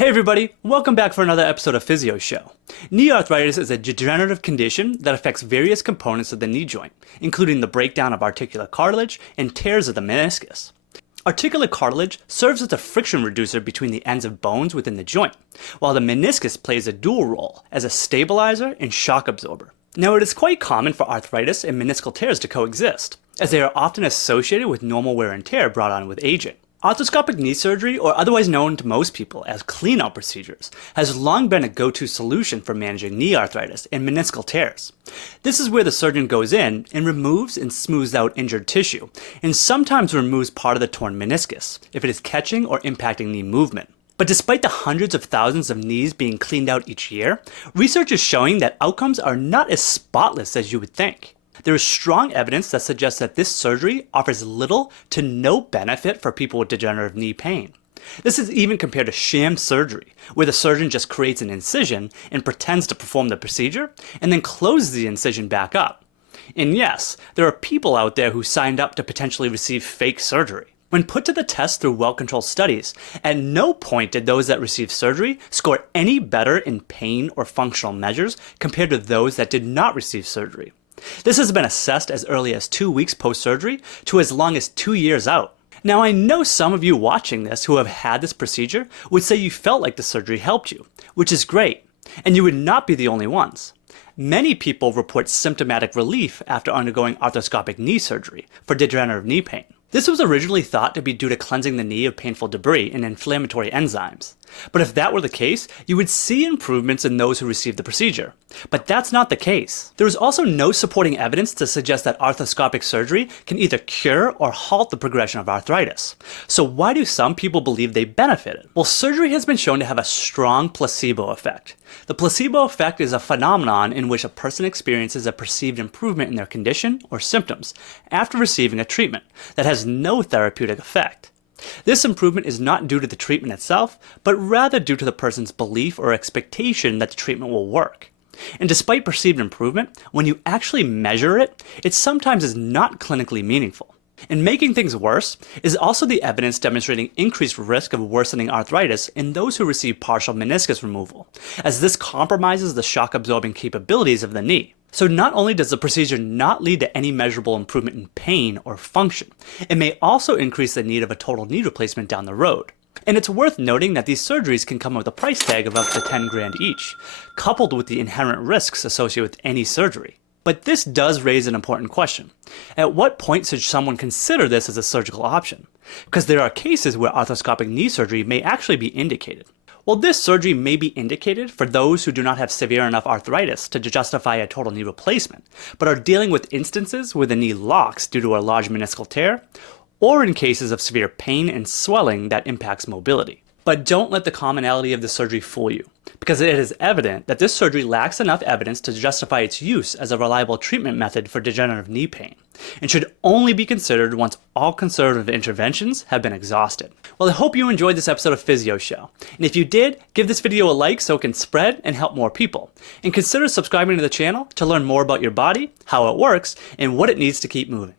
Hey everybody, welcome back for another episode of PhysioShow. Knee arthritis is a degenerative condition that affects various components of the knee joint, including the breakdown of articular cartilage and tears of the meniscus. Articular cartilage serves as a friction reducer between the ends of bones within the joint, while the meniscus plays a dual role as a stabilizer and shock absorber. Now, it is quite common for arthritis and meniscal tears to coexist, as they are often associated with normal wear and tear brought on with aging. Arthroscopic knee surgery, or otherwise known to most people as clean-out procedures, has long been a go-to solution for managing knee arthritis and meniscal tears. This is where the surgeon goes in and removes and smooths out injured tissue, and sometimes removes part of the torn meniscus if it is catching or impacting knee movement. But despite the hundreds of thousands of knees being cleaned out each year, research is showing that outcomes are not as spotless as you would think. There is strong evidence that suggests that this surgery offers little to no benefit for people with degenerative knee pain. This is even compared to sham surgery, where the surgeon just creates an incision and pretends to perform the procedure, and then closes the incision back up. And yes, there are people out there who signed up to potentially receive fake surgery. When put to the test through well-controlled studies, at no point did those that received surgery score any better in pain or functional measures compared to those that did not receive surgery. This has been assessed as early as 2 weeks post-surgery to as long as 2 years out. Now, I know some of you watching this who have had this procedure would say you felt like the surgery helped you, which is great, and you would not be the only ones. Many people report symptomatic relief after undergoing arthroscopic knee surgery for degenerative knee pain. This was originally thought to be due to cleansing the knee of painful debris and inflammatory enzymes. But if that were the case, you would see improvements in those who received the procedure. But that's not the case. There is also no supporting evidence to suggest that arthroscopic surgery can either cure or halt the progression of arthritis. So why do some people believe they benefited? Well, surgery has been shown to have a strong placebo effect. The placebo effect is a phenomenon in which a person experiences a perceived improvement in their condition or symptoms after receiving a treatment that has no therapeutic effect. This improvement is not due to the treatment itself, but rather due to the person's belief or expectation that the treatment will work. And despite perceived improvement, when you actually measure it, it sometimes is not clinically meaningful. And making things worse is also the evidence demonstrating increased risk of worsening arthritis in those who receive partial meniscus removal, as this compromises the shock-absorbing capabilities of the knee. So not only does the procedure not lead to any measurable improvement in pain or function, it may also increase the need of a total knee replacement down the road. And it's worth noting that these surgeries can come with a price tag of up to $10,000 each, coupled with the inherent risks associated with any surgery. But this does raise an important question. At what point should someone consider this as a surgical option? Because there are cases where arthroscopic knee surgery may actually be indicated. Well, this surgery may be indicated for those who do not have severe enough arthritis to justify a total knee replacement, but are dealing with instances where the knee locks due to a large meniscal tear, or in cases of severe pain and swelling that impacts mobility. But don't let the commonality of the surgery fool you, because it is evident that this surgery lacks enough evidence to justify its use as a reliable treatment method for degenerative knee pain, and should only be considered once all conservative interventions have been exhausted. Well, I hope you enjoyed this episode of PhysioShow, and if you did, give this video a like so it can spread and help more people. And consider subscribing to the channel to learn more about your body, how it works, and what it needs to keep moving.